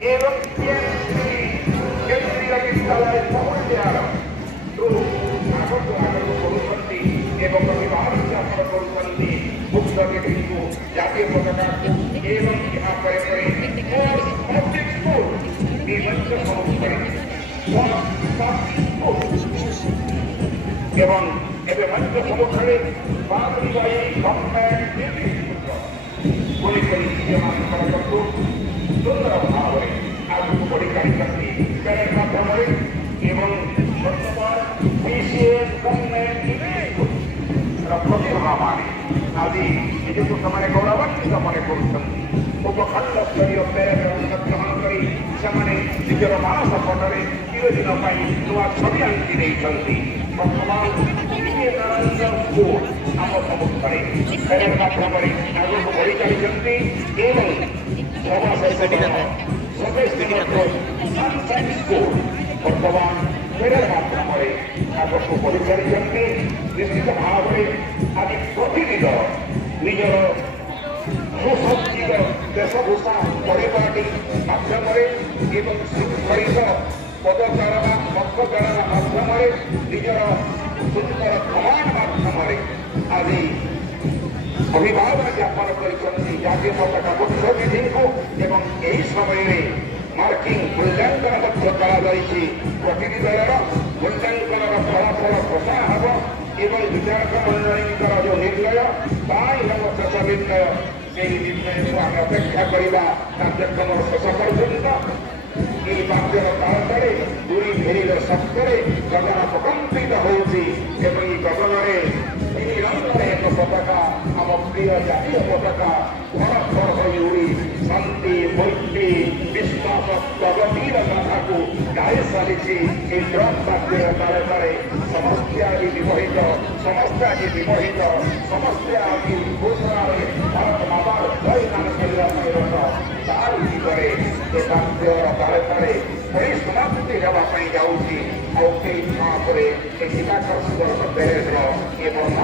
ଏବଂ କେନ୍ଦ୍ରୀୟ ବିଦ୍ୟାଳୟ ସମୁଦାୟର ଆଗକୁ କରୁଛନ୍ତି ଏବଂ ଅଭିଭାବକ ଆପଣ କରୁଛନ୍ତି ମୁକ୍ତ ଦେବୀଙ୍କୁ ଜାତୀୟ ପତାକାକୁ ଏବଂ ଏହାପରେ ପବ୍ଲିକ ସ୍କୁଲ এই মঞ্চ সমুখে এবং ଏବେ ମଞ୍ଚ ସମ୍ମୁଖରେ ବାରବାରୀ ପୁଣିକରି ଝିଅମାନଙ୍କର କର୍ତ୍ତୃ ସୁନ୍ଦର ଭାବରେ ଆଗକୁ ବଢ଼ି ଚାଲିଛନ୍ତି ପ୍ୟାରେଡ୍ ମାଧ୍ୟମରେ ଏବଂ ବର୍ତ୍ତମାନ ବିସିଏସ୍ ଗଭର୍ଣ୍ଣମେଣ୍ଟର ପ୍ରତିଭାମାନେ ଆଜି ନିଜକୁ ସେମାନେ ଗୌରବାନ୍ୱିତ ମନେ କରୁଛନ୍ତି ଉପଖଣ୍ଡ ସ୍ତରୀୟ ପ୍ୟାରେଡ୍ରେ ଅଂଶଗ୍ରହଣ କରି ସେମାନେ ନିଜର ମାନସ ପଟରେ ଚିରଦିନ ପାଇଁ ନୂଆ ଛବି ଆଙ୍କି ଦେଇଛନ୍ତି ବର୍ତ୍ତମାନ ଆମ ସମ୍ମୁଖରେ ପ୍ୟାରେଡ୍ ମାଧ୍ୟମରେ ଆଗକୁ ବଢ଼ି ଚାଲିଛନ୍ତି ଏବଂ ବର୍ତ୍ତମାନ ପ୍ୟାରେଡ୍ ମାଧ୍ୟମରେ ଆଗକୁ ବଢ଼ି ଚାଲିଛନ୍ତି ନିଶ୍ଚିତ ଭାବରେ ଆଜି ପ୍ରତିଦିନ ନିଜର ସୁସଜ୍ଜିତ ବେଶଭୂଷା ପରିପାଟି ମାଧ୍ୟମରେ ଏବଂ ଶୃଙ୍ଖଳିତ ପଦଚାରଣା ପଥଚାରଣା ମାଧ୍ୟମରେ ନିଜର ସୁନ୍ଦର କମାଣ୍ଡ ମାଧ୍ୟମରେ ଆଜି ଅଭିଭାବନ ଜ୍ଞାପନ କରିଛନ୍ତି ଜାତୀୟ ପତାକା ମୁଖ୍ୟବିଧିଙ୍କୁ ଏବଂ ଏହି ସମୟରେ ମାର୍କିଂ ମୂଲ୍ୟାଙ୍କନ ମଧ୍ୟ କରାଯାଇଛି ପ୍ରତିଟି ଦଳର ମୂଲ୍ୟାଙ୍କନର ଫଳାଫଳ ଘୋଷଣା ହେବ ଏବଂ ବିଚାରକ ମଣ୍ଡଳୀଙ୍କର ଯେଉଁ ନିର୍ଣ୍ଣୟ ତାହିଁ ହେବ ଶେଷ ନିର୍ଣ୍ଣୟ ସେହି ନିର୍ଣ୍ଣୟକୁ ଆମେ ଅପେକ୍ଷା କରିବା କାର୍ଯ୍ୟକ୍ରମର ଶେଷ ପର୍ଯ୍ୟନ୍ତ ଏହି ବାଦ୍ୟର ତାଳତାଳେ ପୁରୀ ଫେରିର ଶବ୍ଦରେ ଗଗନ ପ୍ରକମ୍ପିତ ହେଉଛି ଏବଂ ଏହି ଗଗନରେ ତିନି ରଙ୍ଗରେ ଏକ ପତାକା ଆମ ପ୍ରିୟ ଜାତୀୟ ପତାକା ଫଳ ଫଳ ହୋଇ ଉଡ଼ି ଶାନ୍ତି ମୈତ୍ରୀ ବିଶ୍ୱାସ ପ୍ରଗତିର କଥାକୁ ଗାଇ ସାରିଛି ଏହି ଡ୍ରମ୍ ବାଦ୍ୟର ତାଳେ ତାଳେ ସମସ୍ତେ ଆଜି ବିମୋହିତ ସମସ୍ତେ ଆଜି ବିମୋହିତ ସମସ୍ତେ ଆଜି ଘୋଷଣାରେ ଭାରତ ମାତାର ଜୟଗାନ କରିବା ପାଇଁ ରଥ ତାରି ଦିଗରେ ଏ ବାଦ୍ୟର ତାଳେ ତାଳେ ପରିସମାପ୍ତି ହେବା ପାଇଁ ଯାଉଛି ଆଉ କେହି କ୍ଷଣ ପରେ ଏ ଚିତାକର୍ଷକ ପ୍ୟାରେଡ୍ର ଏ ବର୍ଣ୍ଣ